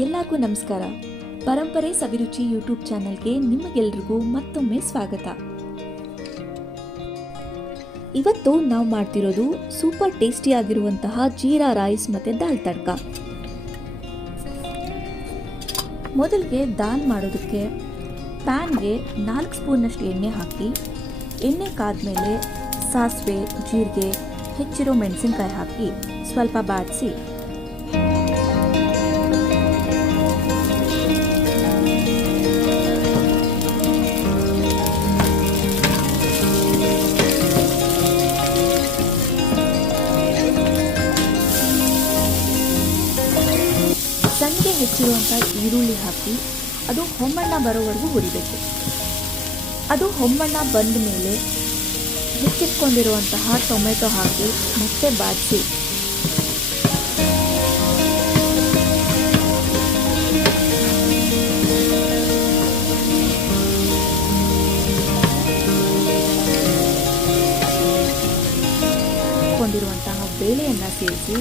ಎಲ್ಲರಿಗೂ ನಮಸ್ಕಾರ. ಪರಂಪರೆ ಸವಿರುಚಿ ಯೂಟ್ಯೂಬ್ ಚಾನಲ್ಗೆ ನಿಮಗೆಲ್ರಿಗೂ ಮತ್ತೊಮ್ಮೆ ಸ್ವಾಗತ. ಇವತ್ತು ನಾವು ಮಾಡ್ತಿರೋದು ಸೂಪರ್ ಟೇಸ್ಟಿ ಆಗಿರುವಂತಹ ಜೀರಾ ರೈಸ್ ಮತ್ತು ದಾಲ್ ತಡ್ಕ. ಮೊದಲಿಗೆ ದಾಲ್ ಮಾಡೋದಕ್ಕೆ ಪ್ಯಾನ್ಗೆ 4 ಸ್ಪೂನ್ನಷ್ಟು ಎಣ್ಣೆ ಹಾಕಿ, ಎಣ್ಣೆ ಕಾದ್ಮೇಲೆ ಸಾಸಿವೆ, ಜೀರಿಗೆ, ಹೆಚ್ಚಿರೋ ಮೆಣಸಿನಕಾಯಿ ಹಾಕಿ ಸ್ವಲ್ಪ ಬಾಡಿಸಿ ಸಣ್ಣಗೆ ಹೆಚ್ಚಿರುವಂಥ ಈರುಳ್ಳಿ ಹಾಕಿ ಅದು ಹೊಂಬಣ್ಣ ಬರೋವರೆಗೂ ಹುರಿಬೇಕು. ಅದು ಹೊಂಬಣ್ಣ ಬಂದ ಮೇಲೆ ಹೆಚ್ಚಿಟ್ಕೊಂಡಿರುವಂತಹ ಟೊಮೆಟೊ ಹಾಕಿ ಮತ್ತೆ ಬಾಡಿಸಿ ಕೊಂಡಿರುವಂತಹ ಬೇಳೆಯನ್ನು ಸೇರಿಸಿ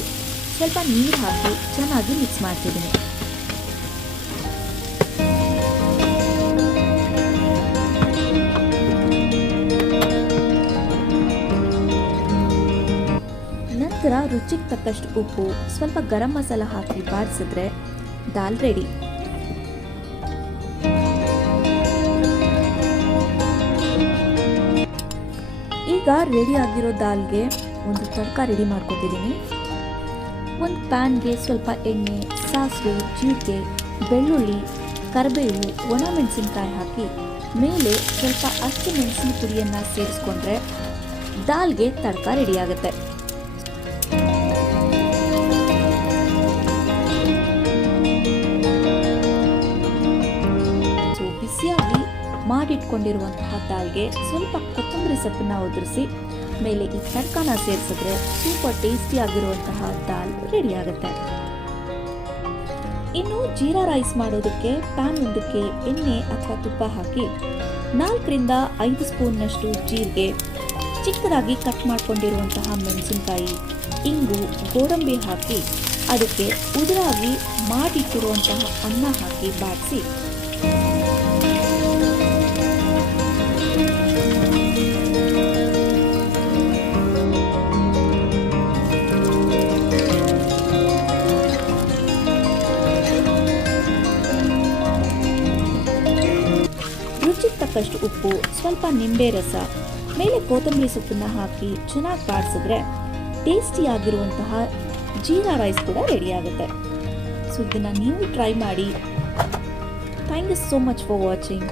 ಸ್ವಲ್ಪ ನೀರು ಹಾಕಿ ಚೆನ್ನಾಗಿ ಮಿಕ್ಸ್ ಮಾಡ್ತಿದ್ದೀನಿ. ನಂತರ ರುಚಿಗೆ ತಕ್ಕಷ್ಟು ಉಪ್ಪು, ಸ್ವಲ್ಪ ಗರಂ ಮಸಾಲ ಹಾಕಿ ಬಾಡಿಸಿದ್ರೆ ದಾಲ್ ರೆಡಿ. ಈಗ ರೆಡಿ ಆಗಿರೋ ದಾಲ್ಗೆ ಒಂದು ತಡ್ಕ ರೆಡಿ ಮಾಡ್ಕೊತಿದ್ದೀನಿ. ಒಂದು ಪ್ಯಾನ್ಗೆ ಸ್ವಲ್ಪ ಎಣ್ಣೆ, ಸಾಸಿವೆ, ಜೀರಿಗೆ, ಬೆಳ್ಳುಳ್ಳಿ, ಕರಿಬೇವು, ಒಣ ಮೆಣಸಿನಕಾಯಿ ಹಾಕಿ ಮೇಲೆ ಸ್ವಲ್ಪ ಹಸಿಮೆಣಸಿನ ಪುಡಿಯನ್ನು ಸೇರಿಸ್ಕೊಂಡ್ರೆ ದಾಲ್ಗೆ ತಡ್ಕ ರೆಡಿ ಆಗುತ್ತೆ. ಬಿಸಿಯಾಗಿ ಮಾಡಿಟ್ಕೊಂಡಿರುವಂತಹ ದಾಲ್ಗೆ ಸ್ವಲ್ಪ ಕೊತ್ತಂಬರಿ ಸೊಪ್ಪನ್ನ ಉದುರಿಸಿ ಮೇಲೆ ಈ ತಡ್ಕನ ಸೇರಿಸಿದ್ರೆ ಸೂಪರ್ ಟೇಸ್ಟಿ ಆಗಿರುವಂತಹ ದಾಲ್ ರೆಡಿ ಆಗುತ್ತೆ. ಇನ್ನು ಜೀರಾ ರೈಸ್ ಮಾಡೋದಕ್ಕೆ ಪ್ಯಾನ್ ಒಂದಕ್ಕೆ ಎಣ್ಣೆ ಅಥವಾ ತುಪ್ಪ ಹಾಕಿ 4ರಿಂದ 5 ಸ್ಪೂನ್ನಷ್ಟು ಜೀರಿಗೆ, ಚಿಕ್ಕದಾಗಿ ಕಟ್ ಮಾಡ್ಕೊಂಡಿರುವಂತಹ ಮೆಣಸಿನಕಾಯಿ, ಇಂಗು, ಗೋಡಂಬಿ ಹಾಕಿ ಅದಕ್ಕೆ ಉದುರಾಗಿ ಮಾಡಿಟ್ಟಿರುವಂತಹ ಅನ್ನ ಹಾಕಿ ಬಾಡಿಸಿ ರುಚಿಗೆ ತಕ್ಕಷ್ಟು ಉಪ್ಪು, ಸ್ವಲ್ಪ ನಿಂಬೆ ರಸ, ಮೇಲೆ ಕೊತ್ತಂಬರಿ ಸೊಪ್ಪನ್ನ ಹಾಕಿ ಚೆನ್ನಾಗಿ ಬಾಡಿಸಿದ್ರೆ ಟೇಸ್ಟಿ ಆಗಿರುವಂತಹ ಜೀರಾ ರೈಸ್ ಕೂಡ ರೆಡಿ ಆಗುತ್ತೆ. ಸೊ ಇದನ್ನು ನೀವು ಟ್ರೈ ಮಾಡಿ. Thank you so much for watching.